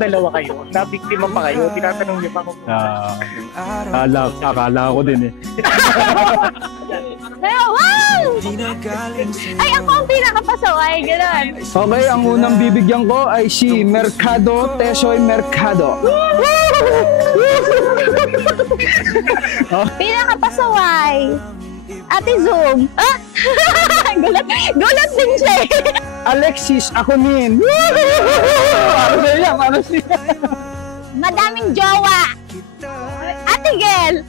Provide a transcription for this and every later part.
dalawa kayo, na-biktima pa kayo, tinatanong niyo pa kung... Akala ko din eh. Wow! Ay, ako ang pinakapasaway, gano'n. Okay, ang unang bibigyan ko ay si Mercado, Tesoy Mercado. Pinakapasaway. Ate Zoom. Ah! gulat din siya eh. Alexis Akunin. Ano siya? Madaming jowa. Ate Gel.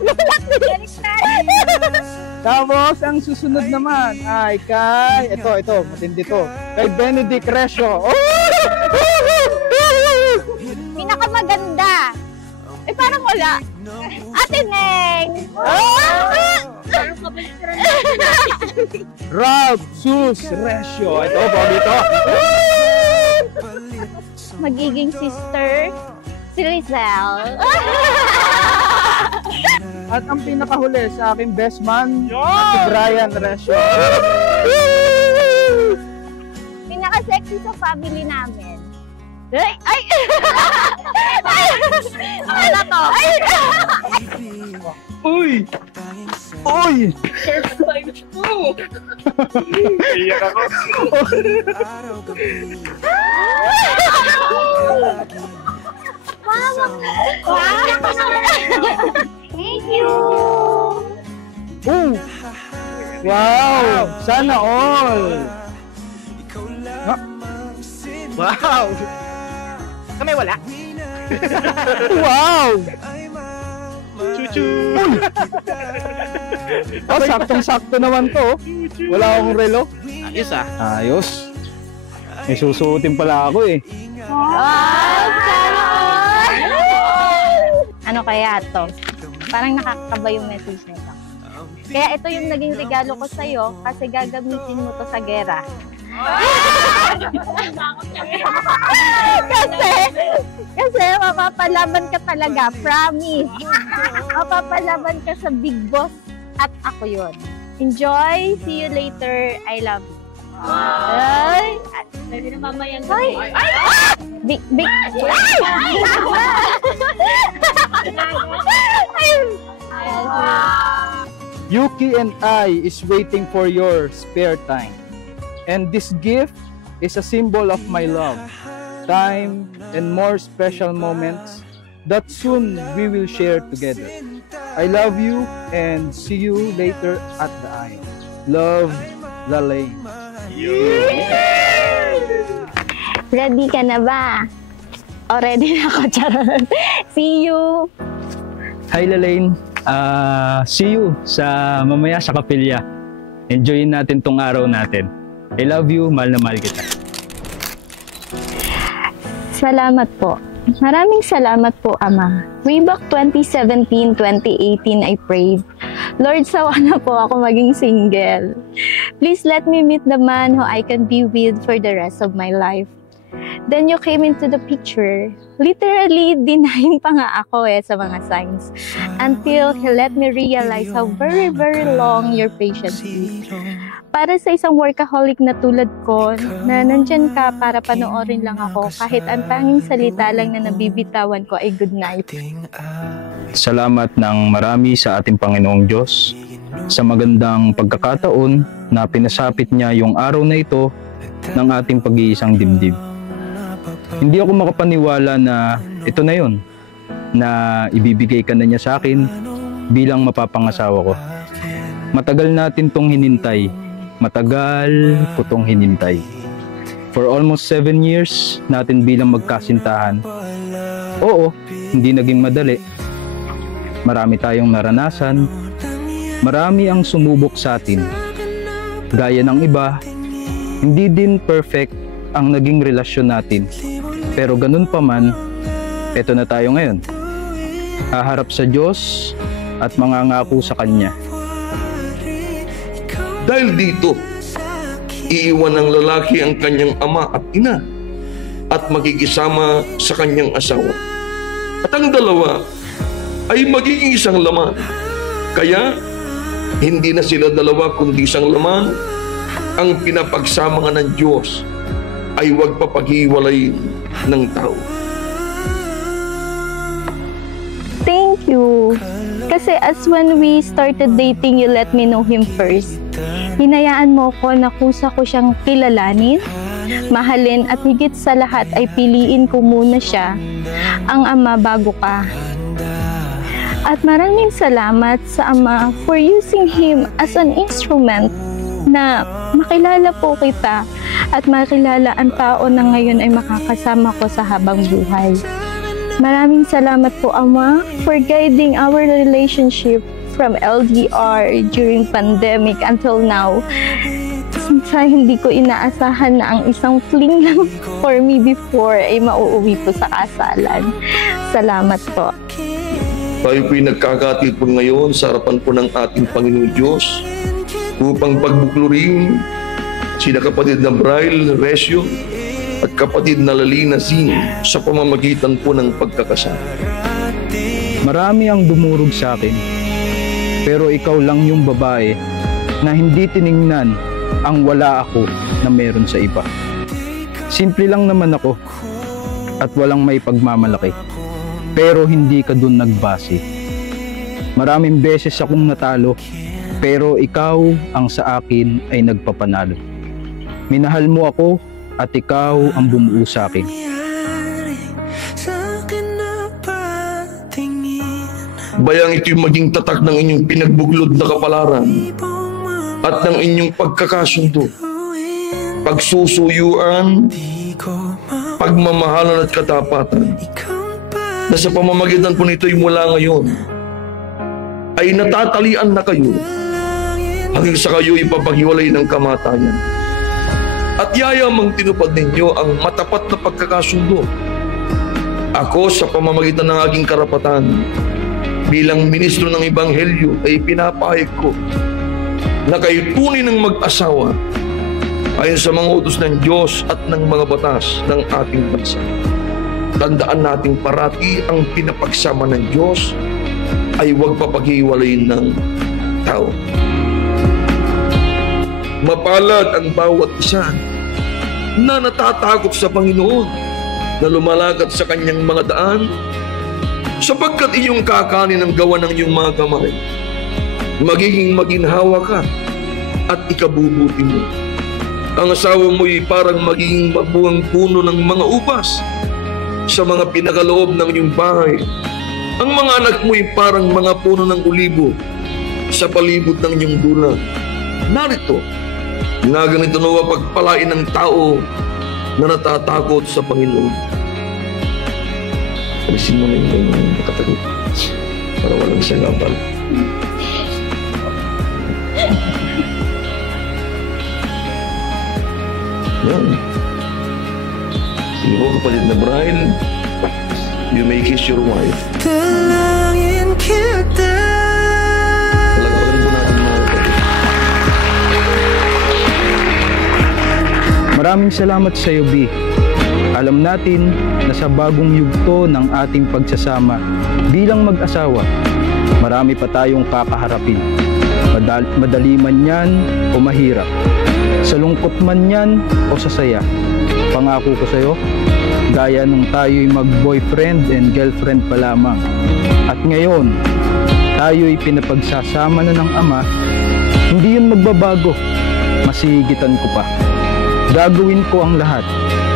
Gulat din. Tapos, ang susunod naman ay kay, ito, matindi to. Kay Benedict Resio. Pinakamaganda. Eh, parang wala. Ate Neng. Rob Sus Resio. Ito, dito. Magiging sister, si Rizal. At ang pinakahuli sa aking best man, si Brian Resio. Pinaka-sexy sa family namin. Ay! Ano to? Uy! Iyak ako. Mama! Thank you! Wow! Sana all! Wow! Kami wala. Wow! Chuchu! Saktong-sakto naman to. Wala akong relo. Ayos ah. Ayos. May susuotin pala ako eh. Ano kaya to? Parang nakakaba yung message nito. Kaya ito yung naging regalo ko sa'yo kasi gagamitin mo to sa gera. kasi mapapalaban ka talaga, promise. Mapapalaban ka sa big boss at ako yun. Enjoy, see you later, I love you. Ay! Pwede na mamaya nga. Big. Yuki and I is waiting for your spare time. And this gift is a symbol of my love, time, and more special moments that soon we will share together. I love you and see you later at the aisle. Love, Lalaine. Ready ka na ba? O, ready na ako, charot. See you! Hi Lalaine, see you sa mamaya sa kapilya. Enjoyin natin tong araw natin. I love you, mahal na mahal kita. Salamat po. Maraming salamat po, Ama. Way back 2017, 2018, I prayed, Lord, sawa na po ako maging single. Please let me meet the man who I can be with for the rest of my life. Then you came into the picture. Literally, denying pa nga ako sa mga signs. Until He let me realize how very, very long your patience is. Para sa isang workaholic na tulad ko, na nandyan ka para panoorin lang ako, kahit ang tanging salita lang na nabibitawan ko ay good night. Salamat ng marami sa ating Panginoong Diyos sa magandang pagkakataon na pinasapit niya yung araw na ito ng ating pag-iisang dibdib. Hindi ako makapaniwala na ito na yun, na ibibigay ka na niya sa akin bilang mapapangasawa ko. Matagal natin tong hinintay. Matagal ko tong hinintay. For almost 7 years natin bilang magkasintahan. Oo, hindi naging madali. Marami tayong naranasan. Marami ang sumubok sa atin. Gaya ng iba, hindi din perfect ang naging relasyon natin. Pero ganun pa man, eto na tayo ngayon. Haharap sa Diyos at mangangako sa Kanya. Dahil dito, iiwan ng lalaki ang kanyang ama at ina at magkikisama sa kanyang asawa. At ang dalawa ay magiging isang laman. Kaya, hindi na sila dalawa kundi isang laman ang pinapagsama ng Diyos. ay huwag papaghiwalay ng tao. Thank you. Kasi as when we started dating, you let me know him first. Hinayaan mo ko na kusa ko siyang kilalanin, mahalin at higit sa lahat ay piliin ko muna siya, ang ama bago ka. At maraming salamat sa ama for using him as an instrument na makilala po kita at makilala ang tao na ngayon ay makakasama ko sa habang buhay. Maraming salamat po, Ama, for guiding our relationship from LDR during pandemic until now. Since hindi ko inaasahan na ang isang fling lang for me before ay mauuwi po sa kasalan. Salamat po. Tayo po'y nagkakatid po ngayon sa harapan po ng ating Panginoon Diyos upang pagbuklurin sina kapatid na Braille Resio at kapatid na Lalina Zin sa pamamagitan po ng pagkakasal. Marami ang dumurog sa akin, pero ikaw lang yung babae na hindi tiningnan ang wala ako na meron sa iba. Simple lang naman ako at walang may pagmamalaki, pero hindi ka dun nagbase. Maraming beses akong natalo, pero ikaw ang sa akin ay nagpapanalo. Minahal mo ako at ikaw ang bumuo sa akin. Bayang ito'y maging tatak ng inyong pinagbuklod na kapalaran at ng inyong pagkakasundo, pagsusuyuan, pagmamahalan at katapatan, na sa pamamagitan po nito'y mula ngayon ay natatalian na kayo hanggang sa kayo ipapaghiwalay ng kamatayan. At yayamang tinupad ninyo ang matapat na pagkakasundo. Ako sa pamamagitan ng aking karapatan bilang ministro ng Ebanghelyo ay pinapahayag ko na kayo tunay ng mag-asawa ayon sa mga utos ng Diyos at ng mga batas ng ating bansa. Tandaan nating parati ang pinapagsama ng Diyos ay huwag papaghiwalayin ng tao. Mapalad ang bawat isa na natatakot sa Panginoon, na lumalakad sa kanyang mga daan, sapagkat iyong kakanin ang gawa ng iyong mga kamay. Magiging maginhawa ka at ikabubuti mo. Ang asawa mo'y parang magiging mabuang puno ng mga ubas sa mga pinakaloob ng iyong bahay. Ang mga anak mo'y parang mga puno ng olibo sa palibot ng iyong dula. Narito, na ganito nawa pagpalain ng tao na natatakot sa Panginoon. Alisin mo na yung nakatagot para walang sagabal. Yan. Sige po, kapatid na Brian, you may kiss your wife. Dalangin kita. Palagpagan po natin mga kapatid. Maraming salamat sa iyo, B. Alam natin na sa bagong yugto ng ating pagsasama bilang mag-asawa, marami pa tayong kakaharapin. Madali man yan o mahirap, sa lungkot man yan o sa saya. Pangako ko sa iyo, gaya nung tayo'y mag-boyfriend and girlfriend pa lamang, at ngayon tayo'y pinapagsasama na ng Ama, hindi yun magbabago. Masihigitan ko pa. Gagawin ko ang lahat.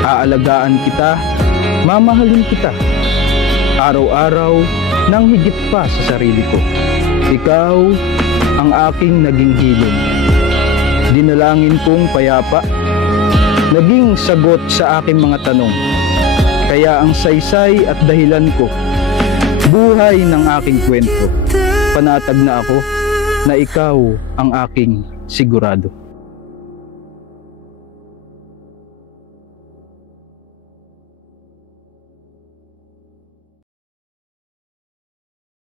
Aalagaan kita, mamahalin kita, araw-araw nang higit pa sa sarili ko. Ikaw ang aking naging hilom. Dinalangin kong payapa, naging sagot sa aking mga tanong. Kaya ang saysay at dahilan ko, buhay ng aking kwento. Panatag na ako na ikaw ang aking sigurado.